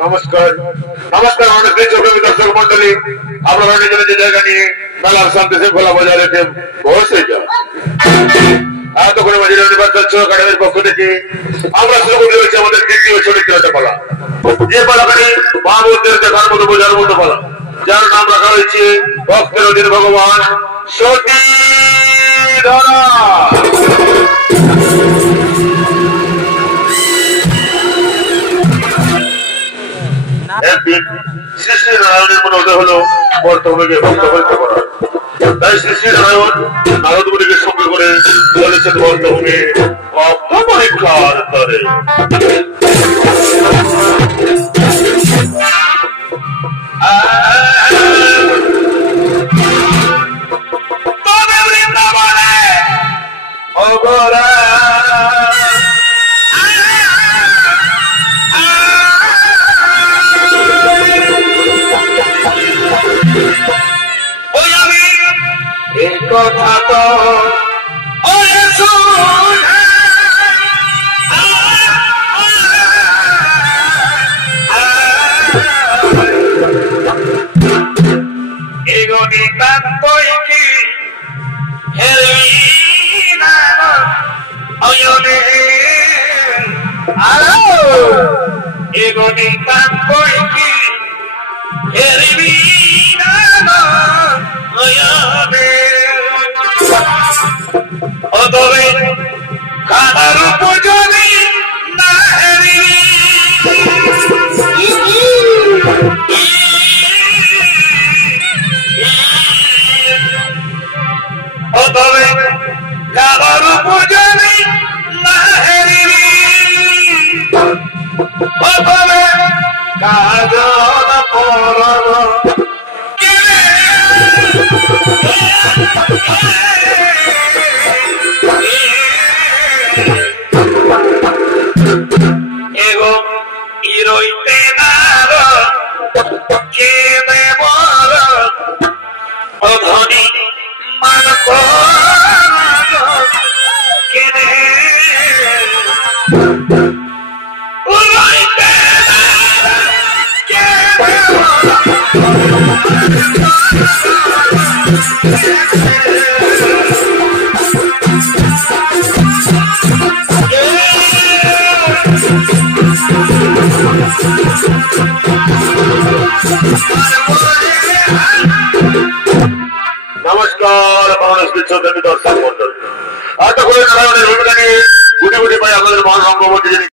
नमस्कार नमस्कार अनेक चौकी दर्शक मंडली আপনারা নিজের নিজের জায়গা নিয়ে মেলার শান্তি শৃঙ্খলা বজায় রেখে বসে যান। এতক্ষণ মাঝে নির্বাচন একাডেমির পক্ষ থেকে আমরা শুরু করতে হয়েছে আমাদের দ্বিতীয় চরিত্রটা পালা। যে পালাখানি মহাবুদ্ধের দেখার মতো বোঝার মতো পালা, যার নাম রাখা হয়েছে ভক্তের অধীন ভগবান সতী ধরা। একদিন শ্রী শ্রী নারায়ণের মনে উদয় হলো বর্তমানে ভক্ত পরীক্ষা করার। তাই শ্রী শ্রী নারায়ণ নারদ মুনিকে সঙ্গে করে বলেছেন বর্তমানে ভক্ত পরীক্ষার তরে। তবে বৃন্দাবনে অগরা কথা তো নিতান্তই কি হেরবি না অয়নে আলো এগো নিতান্তই কি হেরবি না অয়নে অতবে কানার উপজনী না হেরবি অতবে কানার উপজনী না হেরবি অতবে কাজল পরব এগো ইরইতে নার কে দেবর অধনি মান কেনে উড়ইতে কে নমস্কার বাংলাদেশ বিশ্বব্যাপী দর্শক মন্ডল আশা করি নারায়ণের ভূমিকা নিয়ে গুটি গুটি পাই আমাদের মহান রঙ্গমন্ত্রী যিনি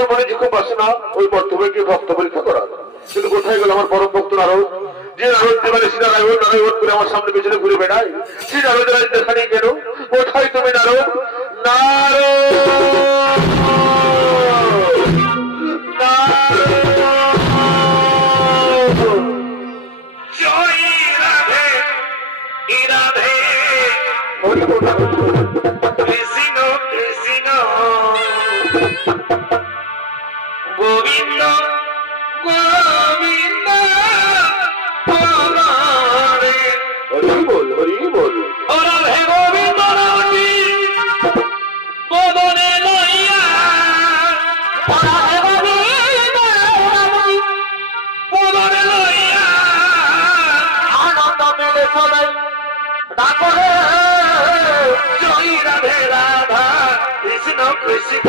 আমার মনে যে খুব বাসনা ওই বর্তমানকে ভক্ত পরীক্ষা করা, কিন্তু কোথায় গেল আমার পরম ভক্ত নারদ? যে নারদ দেবালে শ্রী নারায়ণ নারায়ণ করে আমার সামনে পেছনে ঘুরে বেড়ায়, সেই নারদের আজ দেখা নেই কেন? কোথায় তুমি নারদ? গোবিন্দ গোবিন্দ হরি বল হরি বল। রাধে গোবিন্দ রাধে বদনে লইয়া রাধে গোবিন্দ বদনে লইয়া আনন্দ মেলে চলে ডাকো জয় রাধে রাধা কৃষ্ণ কৃষ্ণ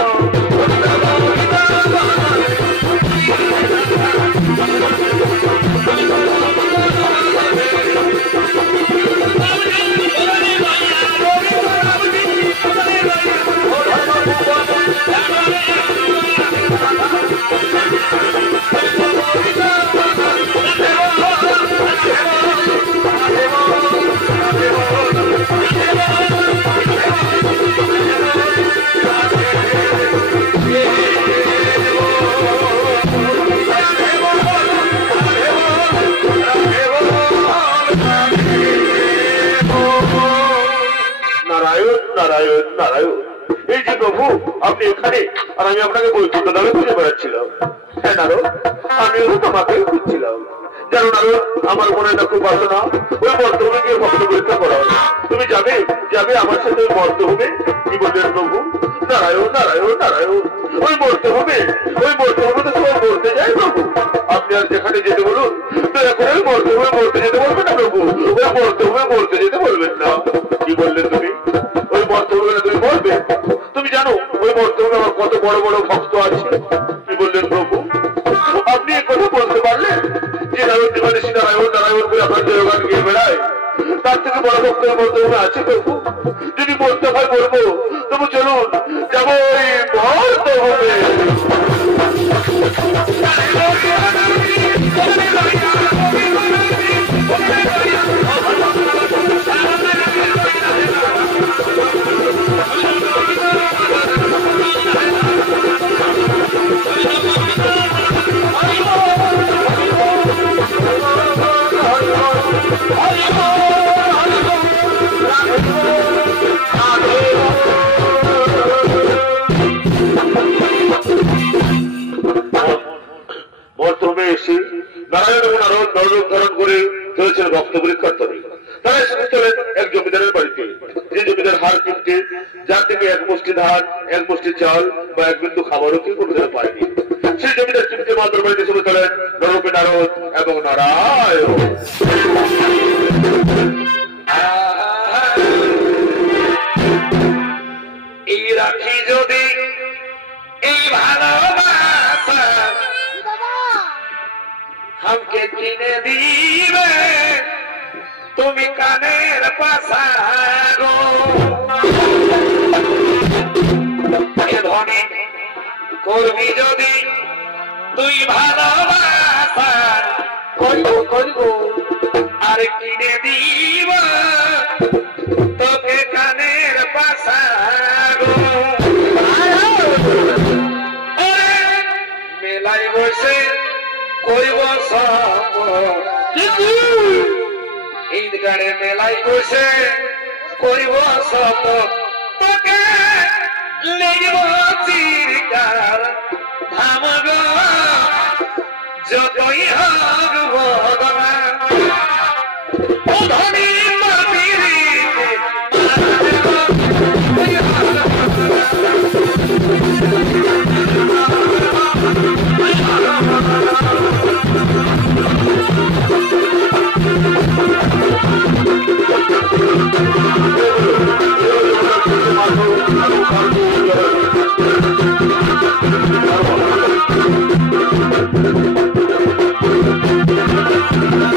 নারায়ণ নারায়ণ। এই যে প্রভু আপনি এখানে, আর আমি আপনাকে বৈকুণ্ঠ ধামে খুঁজে বেড়াচ্ছিলাম। হ্যাঁ নারদ, আমিও তোমাকে খুঁজছিলাম। জানো নারদ, আমার মনে না খুব বাসনা ওই বর্তমানে গিয়ে ভক্ত পরীক্ষা করা হবে। তুমি যাবে যাবে আমার সাথে ওই বর্তভূমে? কি বললেন প্রভু? নারায়ণ নারায়ণ নারায়ণ। ওই বর্তভূমে তো সবাই বলতে যায় প্রভু। আপনি আর যেখানে যেতে বলুন দয়া করে ওই বর্তভূমে বলতে যেতে বলবেন না প্রভু। ওই বর্তভূমে বলতে যেতে বলবেন না। কি বললেন তুমি? ওই বর্তমানে তুমি বলবে? তুমি জানো ওই বর্তমানে আমার কত বড় বড় ভক্ত আছে? কি বললেন প্রভু? আপনি এই কথা বলতে পারলেন যে নারদ দেবালে শ্রী নারায়ণ নারায়ণ করে আপনার জয়গান গিয়ে বেড়ায়, তার থেকে বড় ভক্ত বর্তমানে আছে প্রভু? যদি বলতে হয় বলবো, তবু চলুন যাবো ওই বর্তমানে। বর্তমানে এসে নারায়ণ এবং নারদ নররূপ ধারণ করে চলেছেন ভক্ত পরীক্ষার তরে। তারা এসে চলেন এক জমিদারের বাড়িতে, যে জমিদার হার কিনতে, যার থেকে এক মুষ্টি ধান, এক মুষ্টি চাল বা এক বিন্দু খাবারও কি কোনোদিন পায়নি। সেই জমিদার কিনতে মাতার বাড়িতে চলে চলেন নররূপে নারদ এবং নারায়ণ। এই রাখি যদি এই ভালোবাসা हमके किने दीवे তুমি কানের পাশাগো এ ধনী করবি যদি তুই ভালোবাসা করিব আর কিনে দিব তোকে কানের পাশাগো মেলাই বসে করিব সব ঈদ গাড়ে মেলাই বসে করিব সব তোকে লেগিব চিরকার ধাম গো যতই হোক ভগবান ও ধনী Thank you.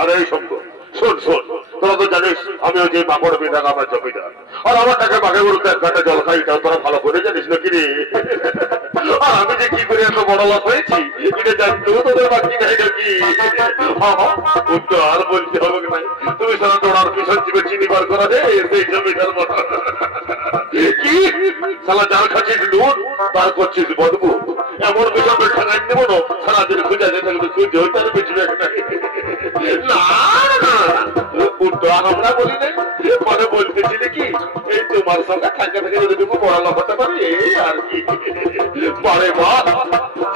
আরে শোন শোন শোন, তোরা তো জানিস আমি ওই যে মাকড় বিধান আমার জমিদার, আর আমার টাকা বাঘে গরুতে এক ঘন্টা জল খাই, এটাও তোরা ভালো করে জানিস নাকি রে? আর আমি যে কি করে এত বড় লাভ হয়েছি এটা জানতেও তোদের বাকি নাই নাকি? আর বলতে হবে নাই, তুমি সারা দৌড়ার পিছন চিপে চিনি বার করা রে সেই জমিদার মতো কি সালা জাল খাচ্ছিস নুন তার করছিস বদবু, এমন বিষয় ঠেঙাই নেবো না সারাদিন খুঁজা যেতে থাকবে সূর্য হইতে আর বেঁচে না আমরা বলি নাই, মানে বলতেছি নাকি এই তোমার সঙ্গে থাকা থেকে যতটুকু পড়ালা করতে পারি এই আর কি। পরে বল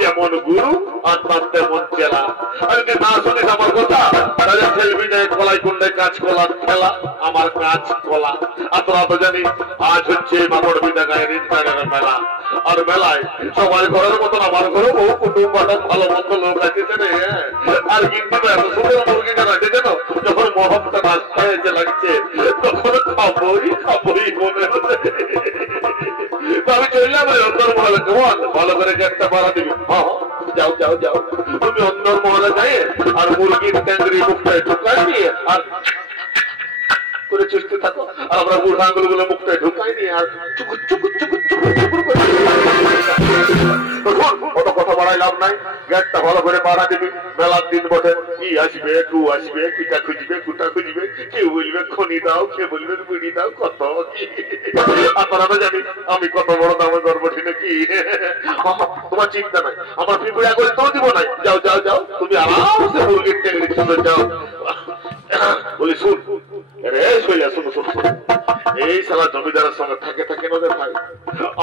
যেমন গুরু আর তার তেমন চেলা, আর যদি না শুনিস আমার কথা তাহলে সেলফি নেয় কলাই কুন্ডায় কাজ কলার খেলা, আমার কাজ কলা। আর তোরা তো জানি আজ হচ্ছে মামড় বিদা গায়ের ইন্টারনেটের মেলা, আর মেলায় সবাই ঘরের মতন আমার ঘরে বহু কুটুম বাটান ভালো মন্দ লোক আসতেছে রে। আর কিন্তু এত সুন্দর মুরগিটা রাখে যেন যখন মহবটা নাচ খাইতে লাগছে তখন খাবই মনে হচ্ছে। আমি চললাম অন্তর মহলে, কেমন ভালো করে একটা ভাড়া দিবি? যাও যাও যাও, তুমি অন্তর মহলে যাই আর মুরগির ট্যাঙ্গরি মুখটায় ঢুকাই দিয়ে আর করে চুষতে থাকো, আর আমরা বুড় আঙ্গুল গুলো মুখটায় ঢুকাই নিয়ে আর চুকুর চুকুর চুকুর চুকুর চুকুর করে অত কথা বাড়াই লাভ নাই, গেটটা ভালো করে বাড়া দিবি। মেলার দিন বটে, কি আসবে কু আসবে, কিটা খুঁজবে কুটা খুঁজবে, কেউ বলবে খনি দাও, কেউ বলবে বিড়ি দাও, কত কি। আপনারা তো জানি আমি কত বড় দামে গর্ব নাকি, তোমার চিন্তা নাই, আমার পিঁপড়া করে তো দিব নাই। যাও যাও যাও, তুমি আরামসে মুরগির টেঙ্গরি চলে যাও। বলি শুন রে সইয়া, শুনো শুনো শুনো, এই সালা জমিদারের সঙ্গে থাকে থাকে না রে ভাই,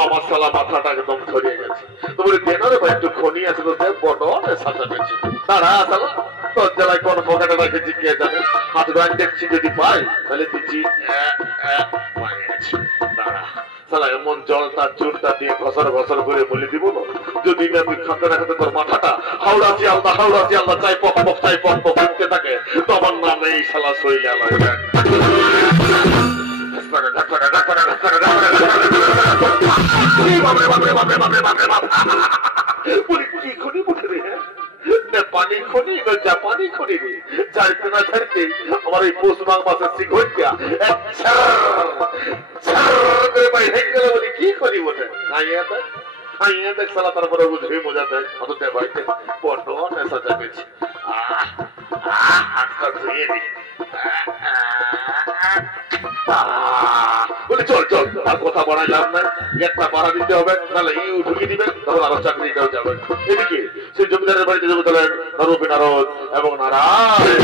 আমার সালা মাথাটা একদম ধরিয়ে গেছে। তো বলি দেন রে ভাই একটু খনি আছে তো দেখ, বড় সাজা পেয়েছি তারা সালা তোর জেলায় কোন পকেটে রাখেছি কে জানে, হাত ব্যাগ দেখছি যদি পাই তাহলে দিচ্ছি দাঁড়া সালা এমন জল তার চুলটা দিয়ে ঘসর ঘসর করে বলে দিব না, যদি আমি খাতে রাখাতে তোর মাথাটা হাওড়া শিয়ালদা চাই পক পক চাই পক পক উঠতে থাকে, তো আমার নাম এই সালা সইলা লাগে। কি খনি উঠে রে, পানি খনি না জাপানি খনি রে, চাইতে না চাইতে আমার এই পৌষ মাঘ মাসের সিংহটা বাইরে গেল। বলি কি খনি ওঠে খাইয়া দেখ সালা, তারপরে বুঝবি মজা দেয় অত ভাইতে বড় নেশা চাপেছি। হাতটা ধুয়ে নি, বলি চল চল, আর কথা বাড়াই লাভ নাই, একটা ভাড়া দিতে হবে, তাহলে ইউ ঢুকিয়ে দিবেন, তখন আরো চাকরিটাও যাবে। এদিকে সেই জমিদারের বাড়িতে যাবে তাহলে নরপি নারদ এবং নারায়ণ।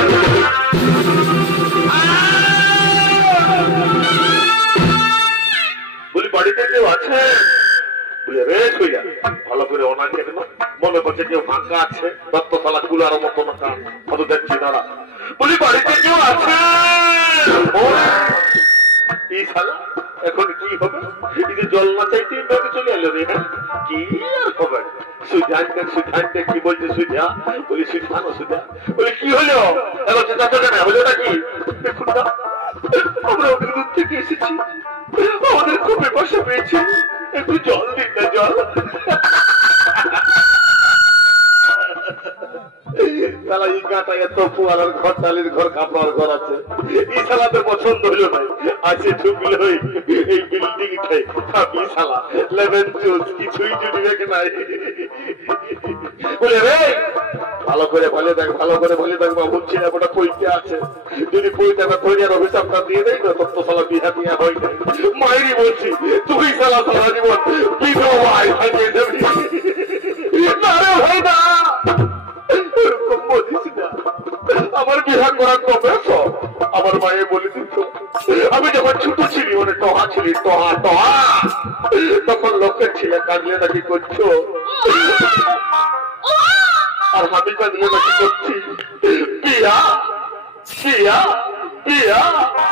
বলি বাড়িতে কেউ আছে? বলে রে সইয়া ভালো করে অনার কেন মনে করছে কেউ ফাঁকা আছে, দত্তশালা কুলার মতো না কান অত দেখছি দাঁড়া। বলি বাড়িতে কেউ আছে? এই শালা এখন কি হবে, এই জল না চাইতে ভাবে চলে এলো রে, কি আর হবে? সুধান দেখ কি বলছে সুধা? বলি সুধানো সুধা, বলি কি হলো এখন চিন্তা কেন হলোটা কি? দেখুন না আমরা ওদের দূর থেকে এসেছি, আমাদের খুব বেপাশা পেয়েছে, একটু জল দিন না জল। তাহলে এই গাঁটা এত পুয়ালার ঘর, টালির ঘর, কাপড়ার ঘর আছে, এই সালাতে পছন্দ হইল নাই, আছে ঢুকলে এই বিল্ডিং এই সালা লেভেন চুজ কিছুই জুড়ি নাই। বলে রে ভালো করে বলে দেখ, ভালো করে বলে দেখ বাবু ছেলেটা কইতে আছে, যদি কইটাটা ধরিয়ার অভিশাপটা দিয়ে দেয় না তত তো সালা বিহা বিহা হয় না। মাইরি বলছি তুই সালা সারা জীবন বিধবা থাকিয়ে যাবি না রে ভাই না, এরকম বলিস না। আমার বিহা করার কবে আমার মায়ে বলে দিত, আমি যখন ছোট ছিলি মানে টহা ছিলি টহা তখন লোকের ছেলে কাঁদলে নাকি করছো আর আমি কাঁদলে নাকি করছি বিয়া বিয়া বিয়া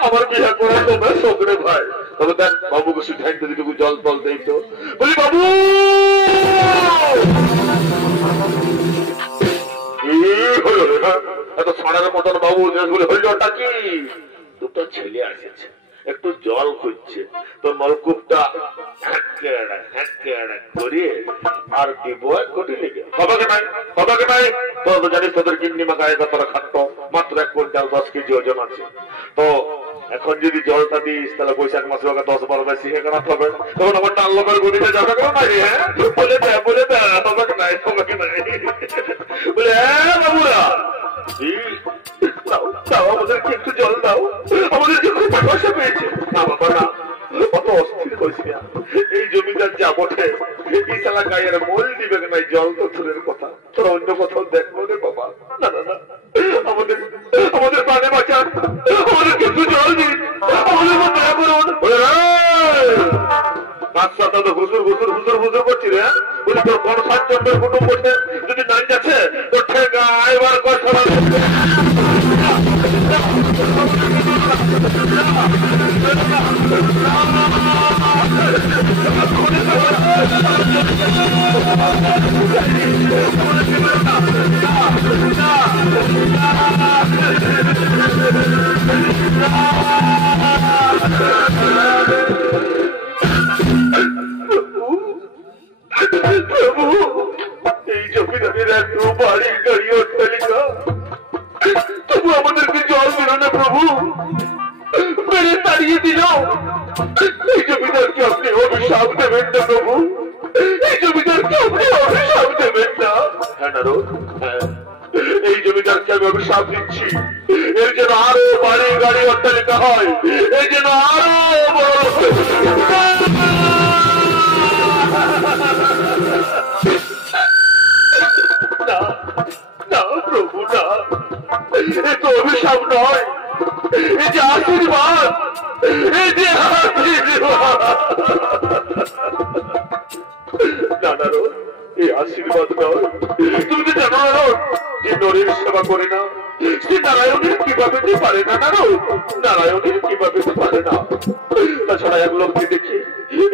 আমার বিয়া করে তোমার শোকরে ভাই তবে দেখ বাবুকে সুঠাই দিদিটুকু জল ফল দেই তো বলি বাবু এত ছাড়ার মতন বাবু বলে হইলটা কি দুটো ছেলে আসেছে একটু জল খুঁজছে তো নলকূপটা করিয়ে আর দিব কোটি লেগে বাবাকে নাই তো জানিস তোদের কিন্নিমা গায়ে তোরা খাট্ট মাত্র 1 কুইন্টাল 10 কেজি ওজন আছে তো এখন যদি জলটা দিস তাহলে বৈশাখ মাসে ওকে 10-12 বেশি হয়ে গেল হবে তখন আমার টাল লোকের গদিতে যাবে কেন নাই হ্যাঁ বলে দে তোমাকে নাই বলে হ্যাঁ বাবুরা দাও আমাদেরকে একটু জল দাও আমাদেরকে খুব পয়সা পেয়েছে না বাবা না অত অস্থির হয়েছি না এই জমিদার যা বটে এই শালা গায়ের মোল দিবে নাই জল তো দূরের কথা তোরা অন্য কোথাও দেখবো রে বাবা না না না আমাদের প্রাণে বাঁচান আমাদেরকে একটু জল দিন আমাদের দয়া করুন বাচ্চাটা তো হুজুর করছি রে বলি তোর কোন 7 জনের কুটুম্ব বসে যদি নাই যাচ্ছে তোর ঠেকা আইবার কথা এই জমিদারের এত বাড়ি গাড়ি অট্টালিকা তবু আমাদেরকে জল দিল না প্রভু মেরে তাড়িয়ে দিল এই জমিদারকে আপনি অভিশাপ দেবেন না প্রভু এই জমিদারকে আপনি অভিশাপ দেবেন না হ্যাঁ নারদ হ্যাঁ এই জমিদারকে আমি অভিশাপ দিচ্ছি এর যেন আরো বাড়ি গাড়ি অট্টালিকা হয় এই যেন আরো বড় না প্রভু না এ তো অভিশাপ নয় এ যে আশীর্বাদ নানারো এই আশীর্বাদ নয় তুমি তো জানো না যে নরের সেবা করে না সে নারায়ণের কিভাবে পারে না নারায়ণের কিভাবে পারে না তাছাড়া এক লোককে দেখে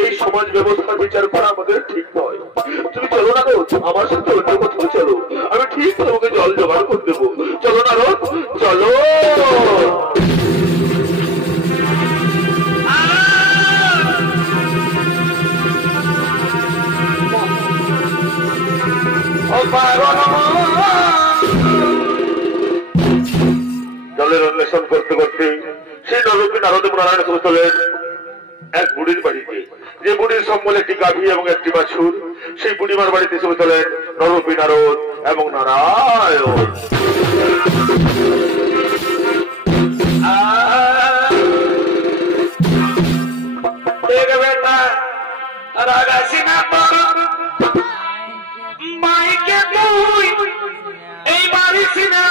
এই সমাজ ব্যবস্থা বিচার করা আমাদের ঠিক নয় তুমি চলো না রোজ আমার সাথে অন্য কোথাও চলো আমি ঠিক তোমাকে জল জোগাড় করে দেবো চলো না রোজ চলো জলের অন্বেষণ করতে করতে সেই নরকে নারদে নারায়ণ চলেন এক বুড়ির বাড়িতে যে বুড়ির সম্বলে একটি গাভী এবং একটি বাছুর সেই বুড়িমার বাড়িতে চলে চলেন নরপি নারদ এবং নারায়ণ মাইকে তুই এই বাড়িস না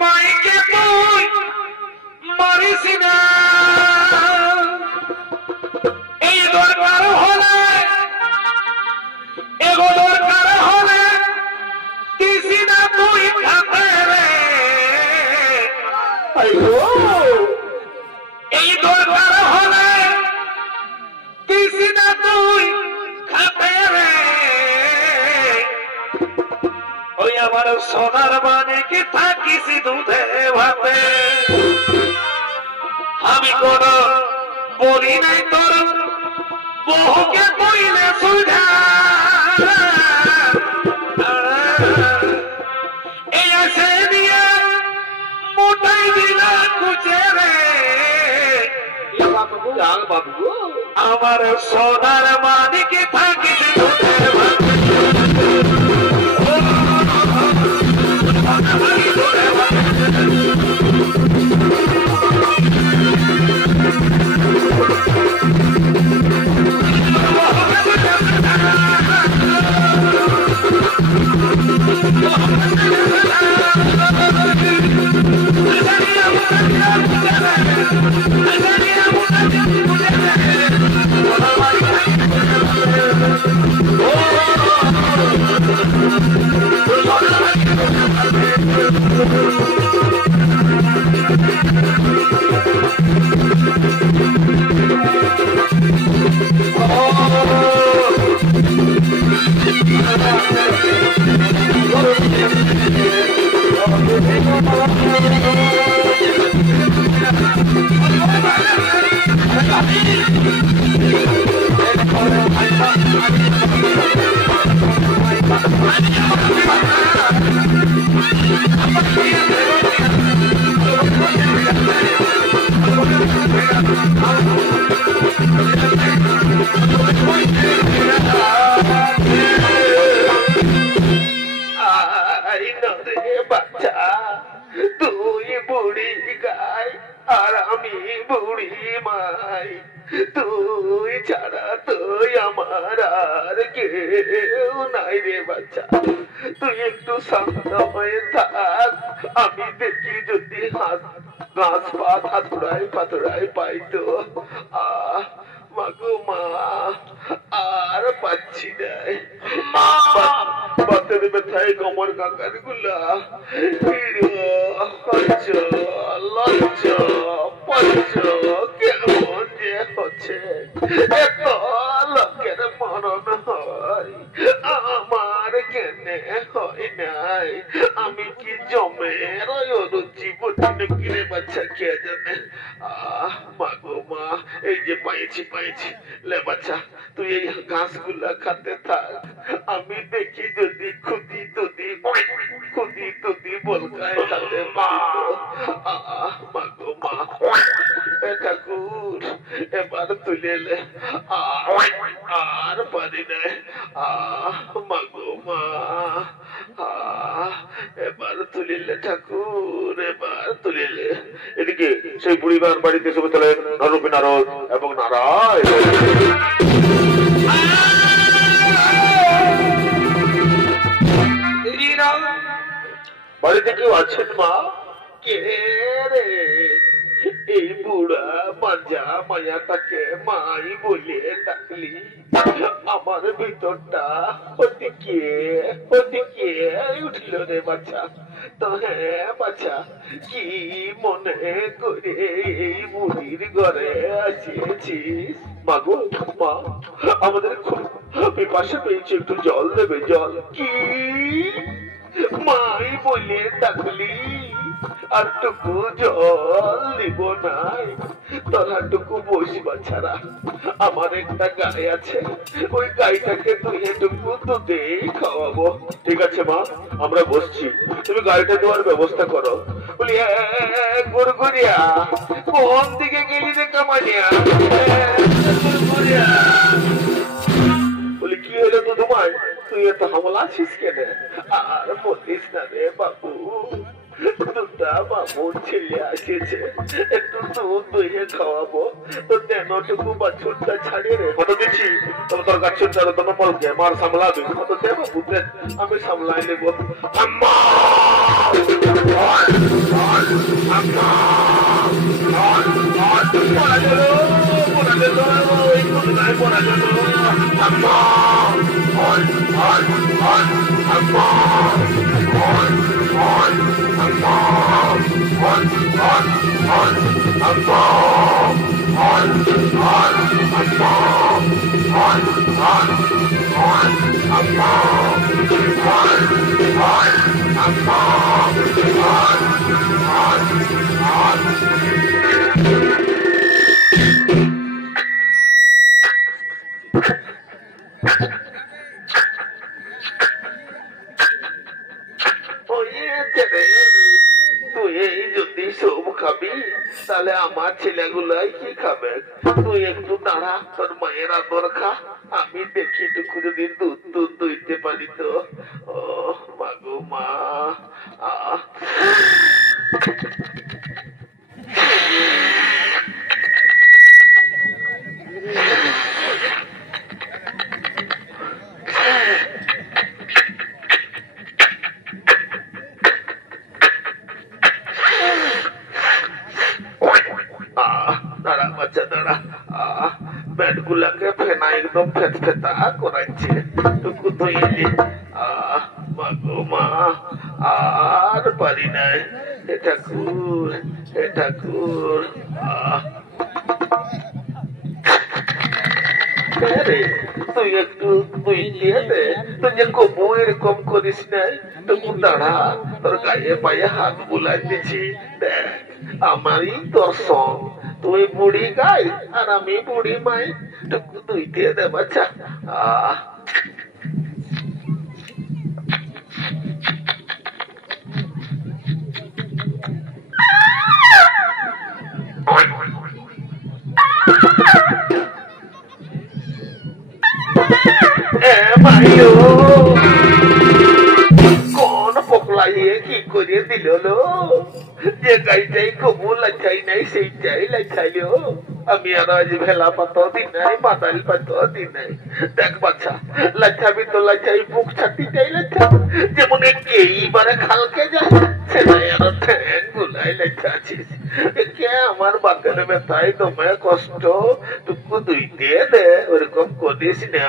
মাইকে তুই মারিস না এই দরকার হলে এগো দরকার হলে দিসি না তুই খাতে রে এই দরকার হলে দিসি না তুই খাতে রে ওই আমার সোনার মানে কি থাকিস দুধে ভাতে আমি কোন বলি নাই তোর বহুকে কইলে সুধা এই আসে দিয়ে মোটাই দিলা কুচে রে আমার সোনার মানে কি থাকিস দুধে ভাতে আচ্ছা দাঁড়া ব্যাট গুলাকে ফেনা একদম ফেত ফেতা করাচ্ছে টুকু ধুয়ে দি মাগো মা আর পারি নাই হে ঠাকুর তুই একটু তুই দিয়ে দে তুই যে কবু এরকম করিস নাই টুকু দাঁড়া তোর গায়ে পায়ে হাত বুলাই দিছি দেখ আমারই তোর সঙ্গ তুই বুড়ি গাই আর আমি বুড়ি মাই টুকু তুই দিয়ে দে বাচ্চা কোন পকলাইয়ে কি করে দিল যে গাইটাই কবু লাচাই নাই সেইটাই লাচাইল আমি আর আজ ভেলা পাত দিন নাই বাদাল পাত দিন নাই দেখ বাচ্চা লাচাবি তো লাচাই বুক ছাতিটাই লাচা যেমন এইবারে খালকে যায় সেটাই আর ঠ্যাং গুলাই লাচাছিস কে আমার বাগানে ব্যথায় তোমায় কষ্ট টুকু দুই দিয়ে দে ওরকম করিস না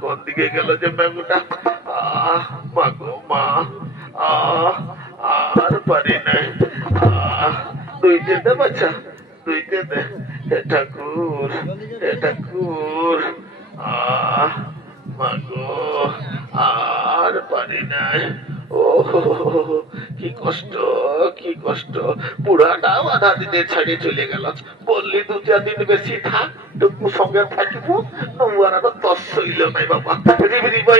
কোন দিকে গেল যে ম্যাগুটা মাগো মা আর পারি নাই দুইতে দে বাচ্চা দুইতে দে হে ঠাকুর মাগো আর পারি নাই ও কি কষ্ট পুরাটা আধা দিনে ছাড়িয়ে চলে গেল বললি 2-4 দিন বেশি থাক টুকু সঙ্গে থাকবো আর তস হইল নাই বাবা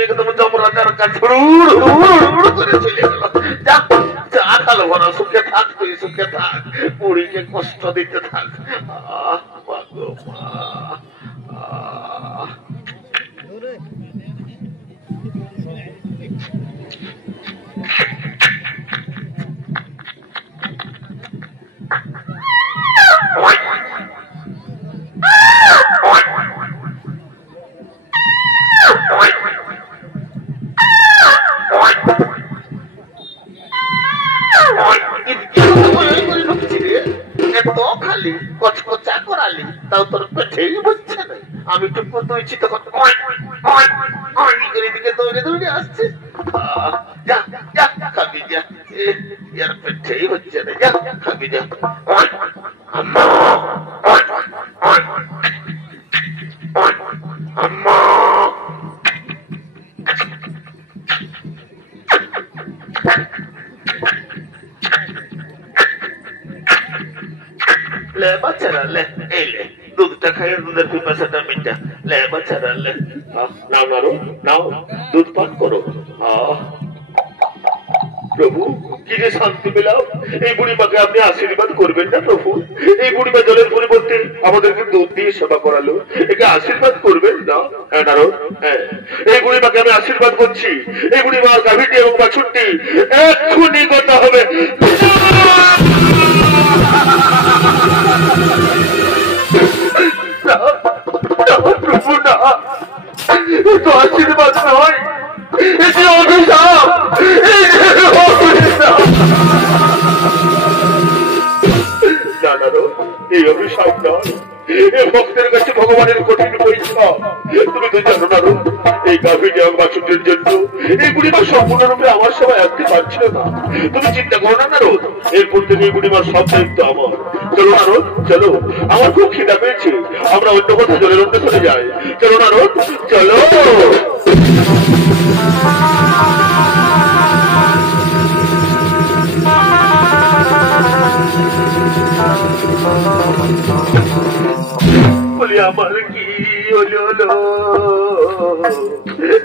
একদম জমরাজার কাছে করে চলে গেল যা খালো ঘর সুখে থাক তুই সুখে থাক বুড়িকে কষ্ট দিতে থাক মাগো মা খালি কচকচা করালি তাও তোর পেটেই বুঝছে না আমি টুকু তুইছি তখন দিকে দৌড়ে আসছে যা খাবি যা ইয়ার পেটেই হচ্ছে না যা খাবি যা আম্মা আম্মা লে বাচ্চারা লে এই লে দুধটা খাইয়ে দুধের পিপাসাটা মিটা লে বাচ্চারা লে নাও নারো নাও দুধ পান করো প্রভু কি যে শান্তি পেলাম এই বুড়িমাকে আপনি আশীর্বাদ করবেন না প্রভু এই বুড়িমা জলের পরিবর্তে আমাদেরকে দুধ দিয়ে সেবা করালো একে আশীর্বাদ করবেন না হ্যাঁ নারদ হ্যাঁ এই বুড়িমাকে আমি আশীর্বাদ করছি এই বুড়িমার গাভীটি এবং বাছুরটি এক্ষুনি কথা হবে প্রভু না তো আশীর্বাদ নয় এটি অভিশাপ এই অভিশাপ নয় এই ভক্তের কাছে ভগবানের কঠিন পরীক্ষা তুমি তো জানো না এই গাভীটি এবং বাছুরটির জন্য এই বুড়িমা সম্পূর্ণরূপে আমার সেবা আসতে পারছিল না তুমি চিন্তা করো না রোদ এরপর থেকে এই বুড়িমার সব দায়িত্ব আমার চলো না রোদ চলো আমার খুব খিদা পেয়েছে আমরা অন্য কোথাও জলের অন্য চলে যাই চলো না রোদ চলো বলি আমার কি হলো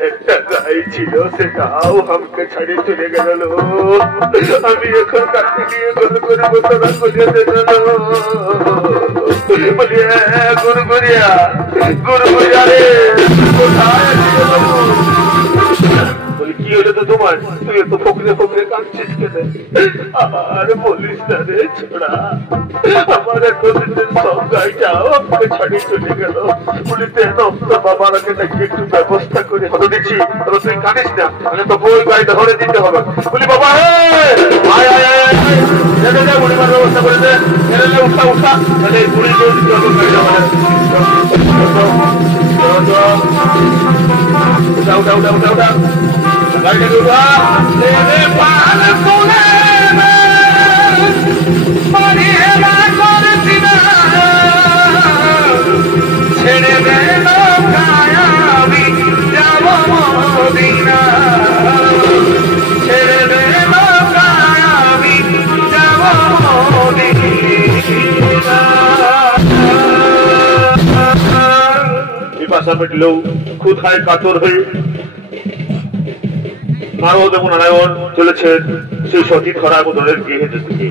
একটা গাই ছিল সেটাও আমাকে ছাড়িয়ে চলে গেল আমি এখন কাছে নিয়ে ঘর করে বসানা করিয়ে গেল বলি গুরগুরিয়া রে কোথায় বলি কি হলো তো তোমার তুই তো ফকরে ফকরে কাঁদছিস কেন আর বলিস না রে ছোড়া আমার এখন সব গাইটাও আমাকে ছাড়িয়ে চলে গেল বলি বাবার আগে নাকি একটু ব্যবস্থা করে হতো দিচ্ছি তবে তুই কাঁদিস না আমি তো বই গাড়ি ধরে দিতে হবে বলি বাবা বুড়িমার ব্যবস্থা করে দে উঠা উঠা তাহলে ঘুরে উঠা উঠা উঠা উঠা উঠা গাড়িটাকে উঠা ছেড়ে দে আমি যাব মদিনা ছেড়ে দে আমি যাব মদিনা পিপাসা মিটলেও ক্ষুধায় কাতর হয়ে নারদ এবং নারায়ণ চলেছেন সেই সতী ধরা এবং দলের গৃহে দিকে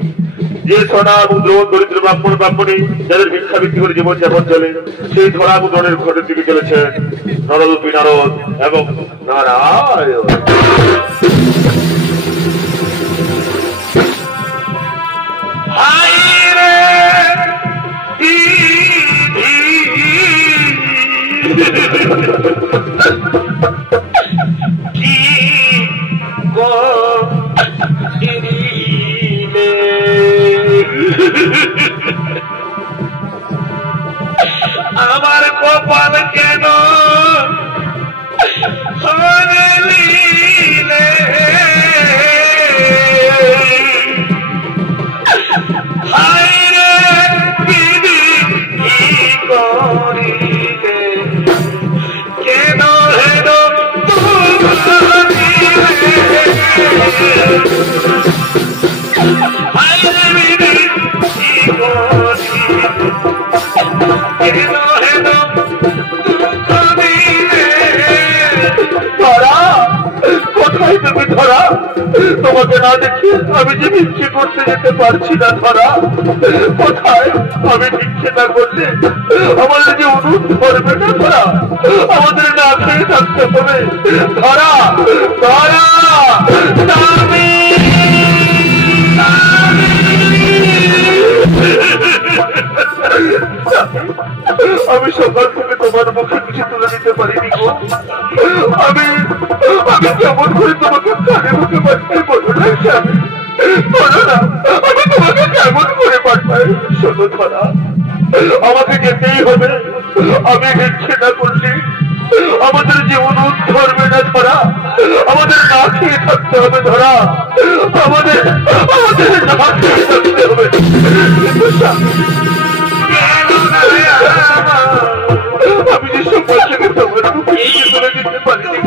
যে ধরা এবং দ্রোণ দরিদ্র ব্রাহ্মণ ব্রাহ্মণী যাদের ভিক্ষাবৃত্তি করে জীবন যাপন চলে সেই ধরা এবং দলের ঘরের দিকে চলেছেন নররূপী নারদ এবং নারায়ণ আমার কপাল কেন হরিলে হায়রে দিদি কি করিলে কেন হেন হায়রে দিদি কি কোথায় তুমি ধরা তোমাকে না দেখে আমি যে ভিক্ষে করতে যেতে পারছি না ধরা কোথায় আমি ভিক্ষে না করলে আমাদের যে অনুরোধ করবে না ধরা আমাদের না খেয়ে থাকতে হবে ধরা ধরা আমি সকাল থেকে তোমার মুখে কিছু তুলে দিতে পারিনি গো আমি কেমন করে তোমাকে কানে মুখে পাঠাই বলো না বলো না আমি তোমাকে কেমন করে পাঠাই শোনো ধরা আমাকে যেতেই হবে আমি ভিক্ষে না করলে আমাদের জীবন ধরবে না ধরা আমাদের না খেয়ে থাকতে হবে ধরা আমাদের না খেয়ে থাকতে হবে আমি যে সকাল থেকে তোমার মুখে তুলে দিতে পারিনি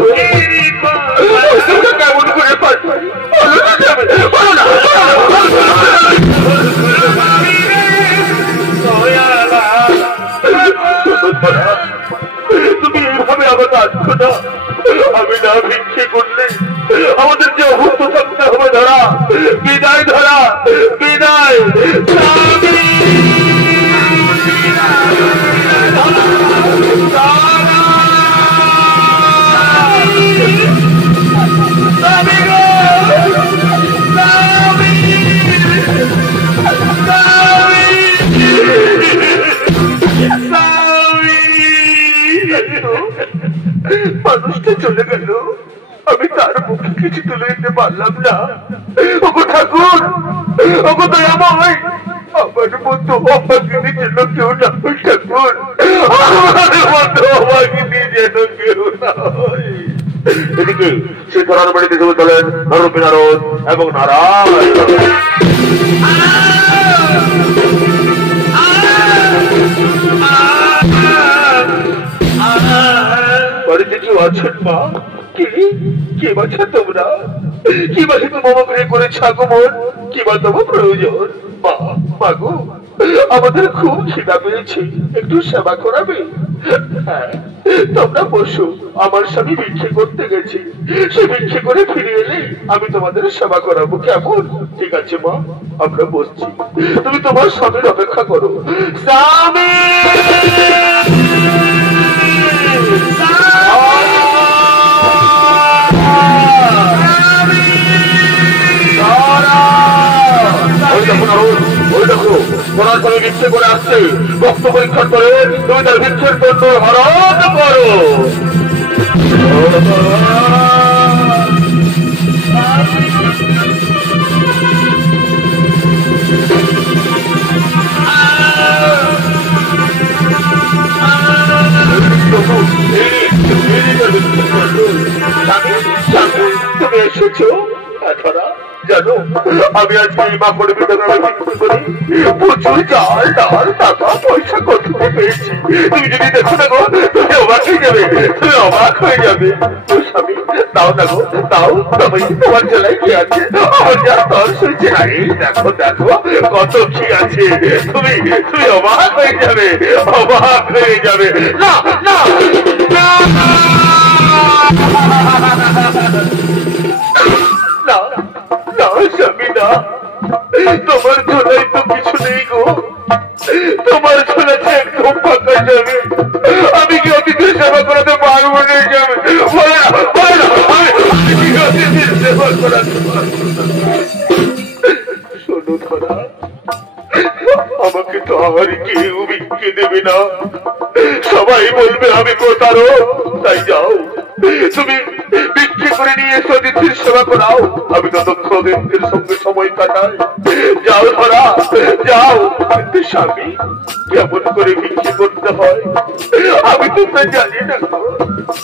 কেমন করে পাঠাই বলো না তুমি এইভাবে আমাকে আসছো না আমি না ভিক্ষে করলে আমাদের যে অভুক্ত থাকতে হবে ধরা বিদায় ধরা বিদায় মানুষটা চলে গেল আমি তার মুখে কিছু তুলে দিতে পারলাম না ওগো ঠাকুর ওগো দয়াময় আমার মতো অভাগিনী যেন কেউ না ঠাকুর আমার মতো অভাগিনী যেন কেউ না এদিকে সে ধরার বাড়িতে চলে চলেন নররূপী নারদ এবং নারায়ণ বাড়িতে কেউ আছেন মা কে বাছা তোমরা কি বাছা তো মামা ঘুরে করেছ আগমন কি বা তোমার প্রয়োজন মা মাগো আমাদের খুব খিদা পেয়েছে একটু সেবা করাবে তোমরা বসো আমার স্বামী ভিক্ষে করতে গেছি সে ভিক্ষে করে ফিরে এলে আমি তোমাদের সেবা করাবো কেমন ঠিক আছে মা আমরা বসছি তুমি তোমার স্বামীর অপেক্ষা করো স্বামী ওনার সঙ্গে ভিক্ষে করে আসছে রক্ত পরীক্ষা করে তুমি তার ভিক্ষের জন্য হরণ করো পেয়েছো? ধরা জানো আমি আজকে এই মাকড় বিদ্যাগ্রামে বিক্রি করি প্রচুর চাল ডাল টাকা পয়সা কত পেয়েছি। তুমি যদি দেখো না গো তুমি অবাক হয়ে যাবে, তুমি অবাক হয়ে যাবে। স্বামী দাও না গো দাও, তবে তোমার জেলায় কি আছে? আমার যা তর শুনছে না, এই দেখো দেখো কত কি আছে, তুমি তুমি অবাক হয়ে যাবে, অবাক হয়ে যাবে। না না না না না স্বামী না, তোমার ঝোলায় তো কিছু নেই গো, তোমার ঝোলাতে একদম ফাঁকা যাবে। আমি কি অতিথির সেবা করাতে পারবো না? যাবে আমি অতিথির সেবা করাতে পারবো না। শোনো ধরা, আমাকে তো আর কেউ ভিক্ষে দেবে না, সবাই বলবে আমি প্রতারক। তাই যাও তুমি বিক্রি করে নিয়ে এসো, অতিথির সেবা করাও, আমি তো দক্ষ অতিথির সঙ্গে সময় কাটাই। যাও ধরা যাও। কিন্তু স্বামী কেমন করে বিক্রি করতে হয় আমি তো তা জানি না,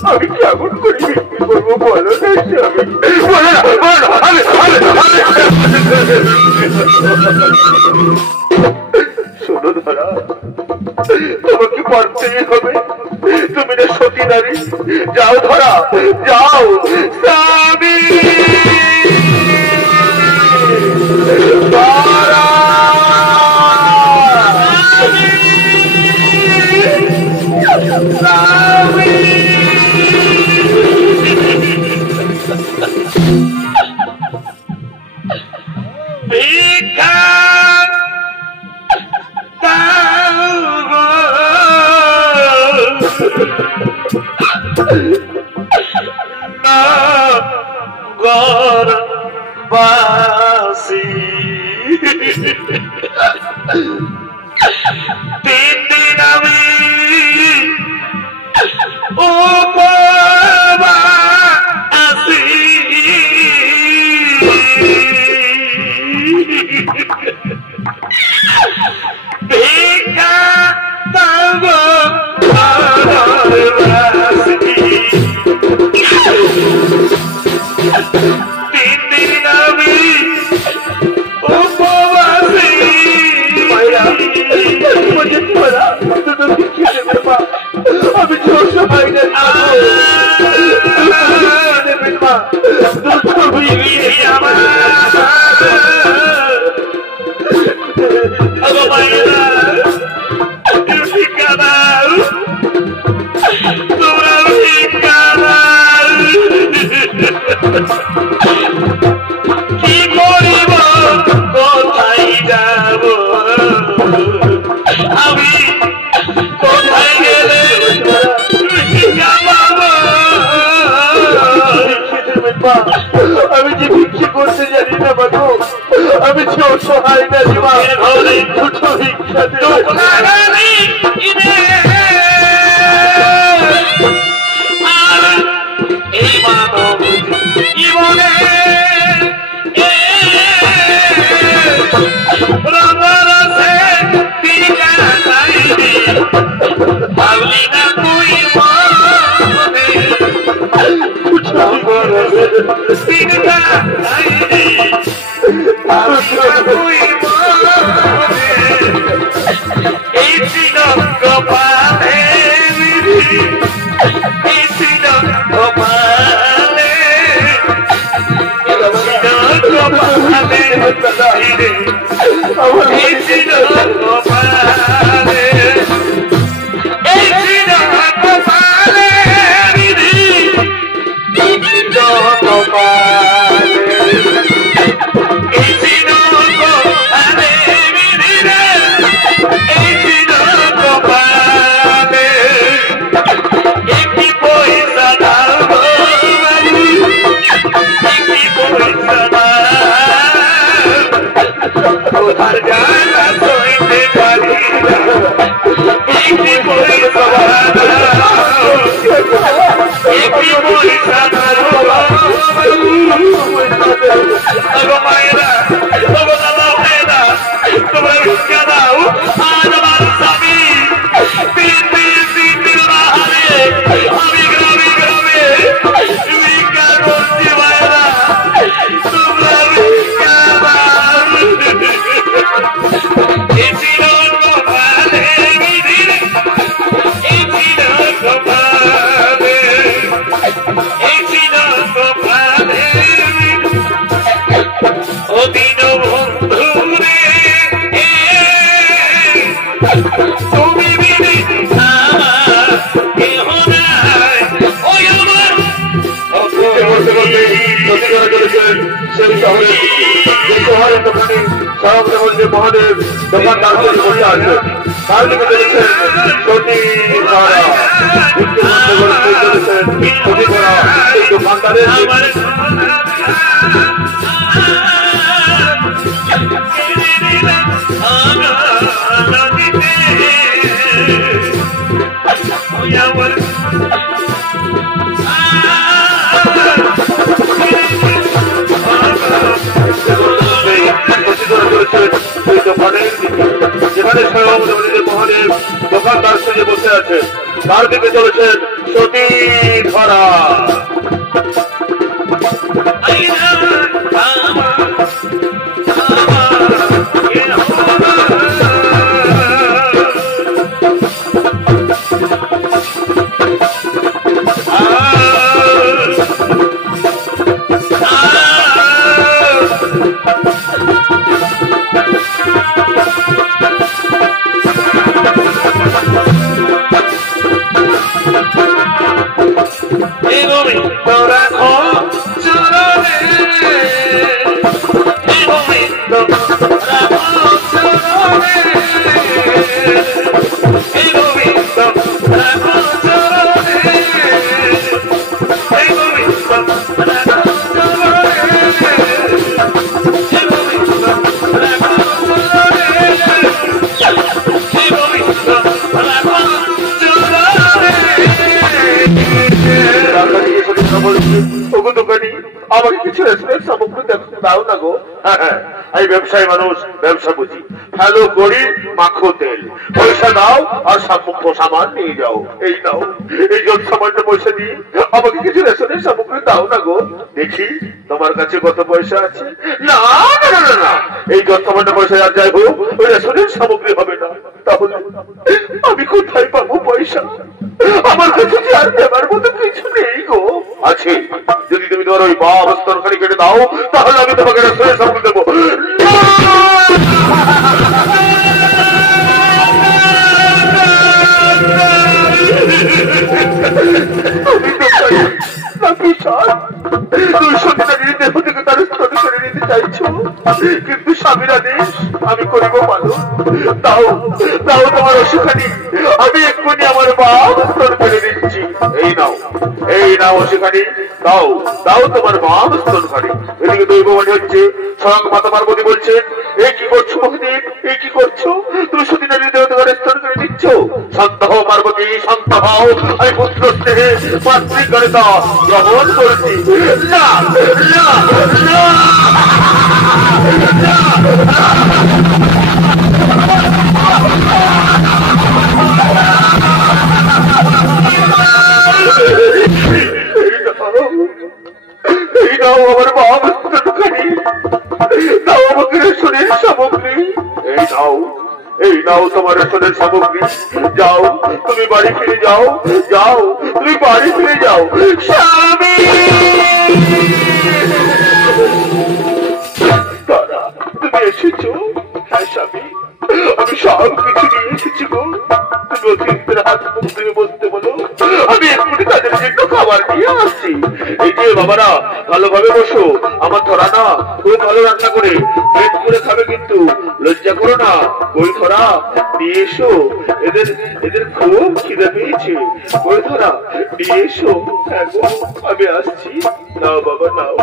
আমি কেমন করে বিক্রি করবো বলো না স্বামী, বলো না বলো শোনো ধরা, তোমাকে পারতেই হবে, তুমি না সতী নারী। যাও ধরা যাও। স্বামী বাসি 3 দিন আমি উপবাসী, ভিক্ষা দেব বাসি। 3 দিন আমি উপবাসী। আমি ছোট ভাই না কি করিব কোথায় যাব আমি, কোথায় গেলে আমি যে ভিক্ষে করতে জানি না বাবু, আমি যে অসহায় না ঘরে দুটো ভিক্ষা এই মানব জীবনে রঙরসে তিনটা চাইনি, ভাবলি না তুই মনে তিনটা চাইনি, ভাবলি না তুই মনে। এই ছিল কপালে বিধি, এই ছিল কপালে, এই ছিল কপালে বিধি, এই ছিল কপালে, এই ছিল কপালে বিধি, এই ছিল কপালে, এই ছিল কপালে বিধি রে, এই ছিল কপালে। একটি পয়সা দাও বাবু, একটি পয়সা দাও, কোথার জানা ও দিন বন্ধু রে তুমি বিনে আমার কেহ নাই ওই আমার সেই শহরের যে শহরের দোকানে শহরের মধ্যে মহাদেব দোকানদার করে বসে আছে তার দিকে চলেছেন সতী ধারা চলেছেন সতী ধারা সেই দোকানদারের যেখানে মহাদেব দোকানদার সেজে বসে আছে তার দিকে চলেছেন সতী ধারা আমাকে কিছু রেস্টুরেন্ট সামগ্রী দাও না গো। এই ব্যবসায়ী মানুষ ব্যবসা বুঝি ভালো করি মাখো তেল পয়সা দাও আর সামান নিয়ে যাও এই নাও এই যত সামান্য পয়সা দিয়ে আমাকে কিছু রেস্টুরেন্ট সামগ্রী দাও না গো দেখি তোমার কাছে কত পয়সা আছে। না না না না এই যত সামান্য পয়সা আর যাই হোক ওই রেস্টুরেন্ট সামগ্রী হবে না তাহলে আমি কোথায় পাবো পয়সা আমার কাছে যে আর দেবার মতো কিছু নেই গো। আছে যদি তুমি তোমার ওই বাপ তরকারি কেটে দাও তাহলে আমি তোমাকে রেস্টুরেন্ট সামগ্রী দেবো। কিন্তু স্বামীর আদেশ আমি করিব পালন। তাও তাও তোমার অসুখানি আমি এক্ষুনি আমার বাপ স্তর করে দিচ্ছি। এই নাও অসুখানি দাও দাও তোমার বাপ স্তর করে। এদিকে দৈববাণী হচ্ছে স্বয়ং মাতা পার্বতী বলছেন এই কি করছো মহাদেব এই কি করছো তুমি সতী নারী দেবতার স্তর করে দিচ্ছ। শান্ত হও পার্বতী শান্ত হও আমি পুত্র স্নেহে মাতৃকারিতা গ্রহণ করছি। না না না এই নাও আমার বাপ স্তনখানি দাও আমাকে রেশনের সামগ্রী। এই নাও তোমার রেশনের সামগ্রী যাও তুমি বাড়ি ফিরে যাও যাও তুমি বাড়ি ফিরে যাও। স্বামী তারা তুমি এসেছো? হ্যাঁ স্বামী আমি সব কিছু নিয়ে এসেছি গো। তুমি অতিরিক্তের হাত মুখ ধুয়ে বসতে বলো আমি এক্ষুনি তাদের জন্য খাবার নিয়ে আসছি। এই যে বাবারা ভালোভাবে বসো আমার ধরা না খুব ভালো রান্না করে পেট করে খাবে কিন্তু লজ্জা করো না। ওই ধরা নিয়ে এসো এদের এদের খুব খিদে পেয়েছে। ওই ধরা নিয়ে এসো। হ্যাঁ গো আমি আসছি। নাও বাবা নাও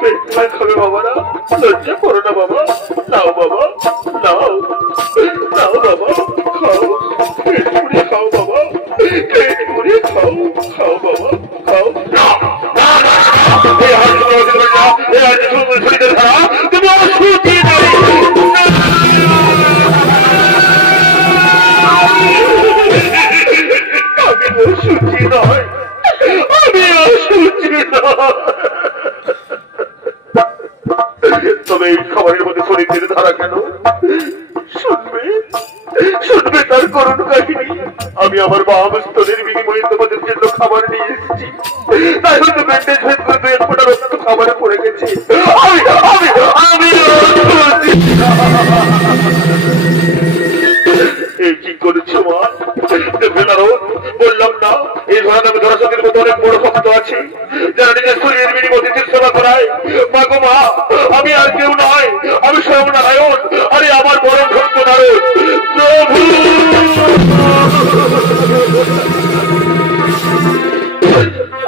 পেট করে খাবে বাবারা লজ্জা করো না বাবা। নাও বাবা নাও নাও বাবা খাও পেট পুড়ে খাও বাবা পেট পুড়ে খাও খাও বাবা খাও। তুমি অসুচি আমি অসুচি নয় আমি অসুচি নয়। তবে এই খাবারের মধ্যে শরীর ধারা কেন শুনবে শুনবে তার করুণ কাহিনী। আমি আমার বাপ স্তনের বিনিময়ে তোমাদের জন্য খাবার নিয়ে এসেছি তাই হয়তো ব্যান্ডেজ ভেদ করে 2 ফোঁটা রক্ত খাবারে পড়ে গেছে। এই কি করেছো মা? বললাম না এই ধরনের আমি ধরাশক্তির মধ্যে অনেক বড় ভক্ত আছে যারা নিজের শরীরের বিনিময়ে অতিথির সেবা করায়। মা গো মা, আমি আর কেউ নয়, আমি স্বয়ং নারায়ণ। আরে আমার বড় ভক্ত নারায়ণ প্রভু।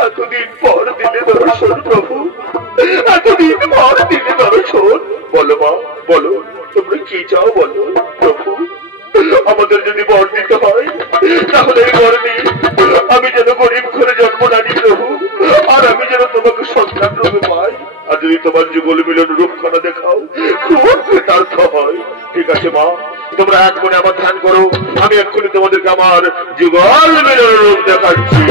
এতদিন পর দিলে দর্শন প্রভু, এতদিন পর দিলে দর্শন। বলো মা, বলো তোমরা কি চাও বলো প্রভু। আমাদের যদি বর দিতে হয় তাহলে এই বর নিয়ে আমি যেন গরিব ঘরে জন্ম না নিই প্রভু, আর আমি যেন তোমাকে সন্তান রূপে পাই। আর যদি তোমার যুগল মিলন রূপখানা দেখাও খুব কৃতার্থ হয়। ঠিক আছে মা, তোমরা এক মনে আমার ধ্যান করো, আমি এক্ষুনি তোমাদেরকে আমার যুগল মিলন রূপ দেখাচ্ছি।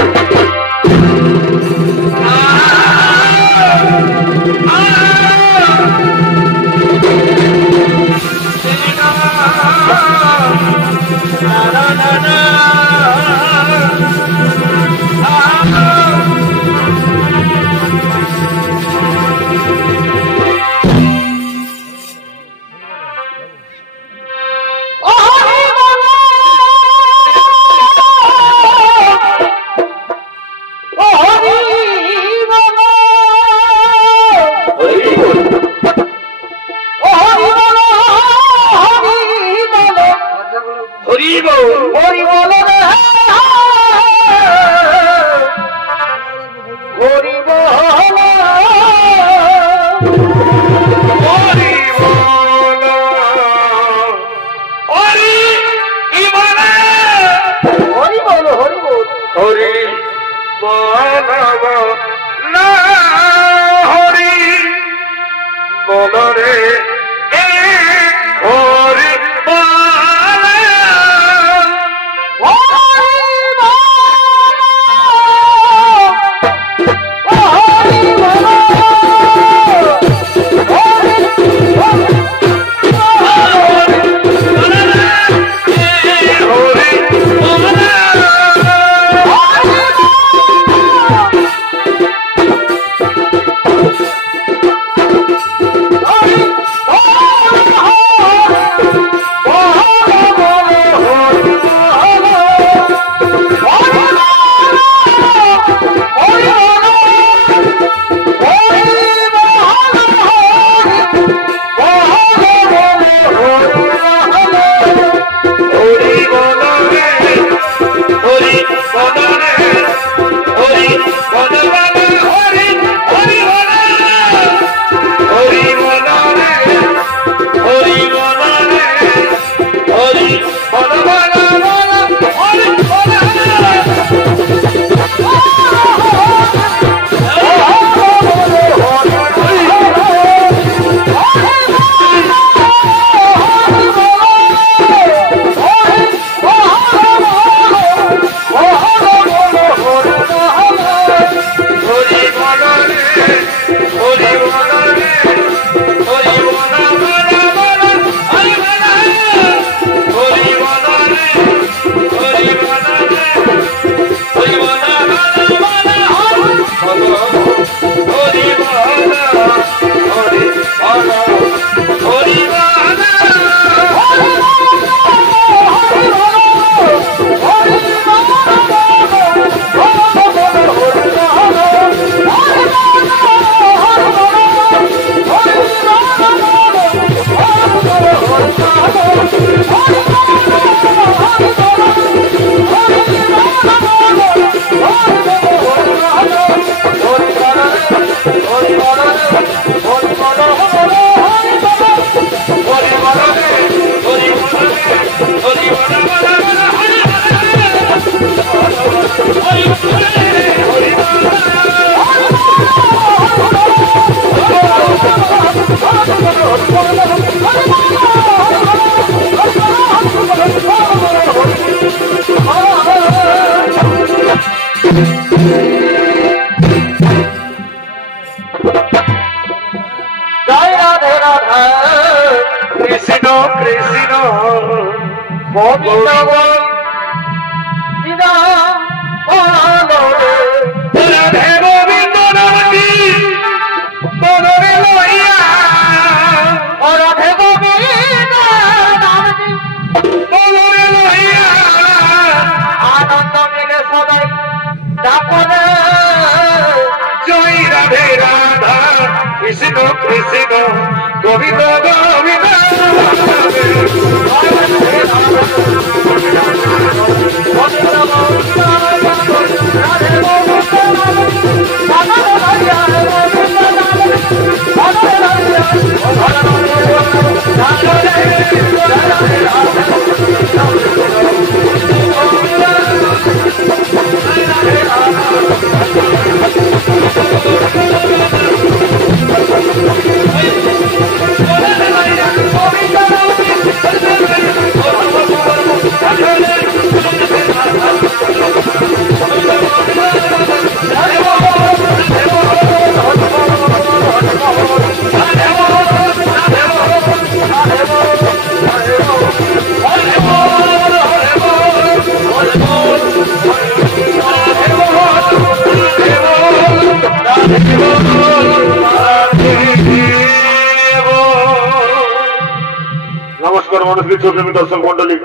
নমস্কার মনস্বী ছোট্টী দর্শক মন্ডলী,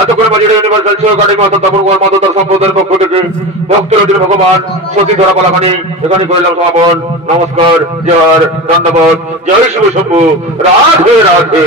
এতক্ষণ বাজারে ইউনিভার্সাল সহকারী মাতা ঠাকুর মাতার সম্প্রদায়ের পক্ষ থেকে ভক্তরদিন ভগবান সতী ধরা পালাখানি এখানে করলাম সমাপন। নমস্কার, জয়, ধন্যবাদ, জয় শিব শম্ভু, রাধে রাধে।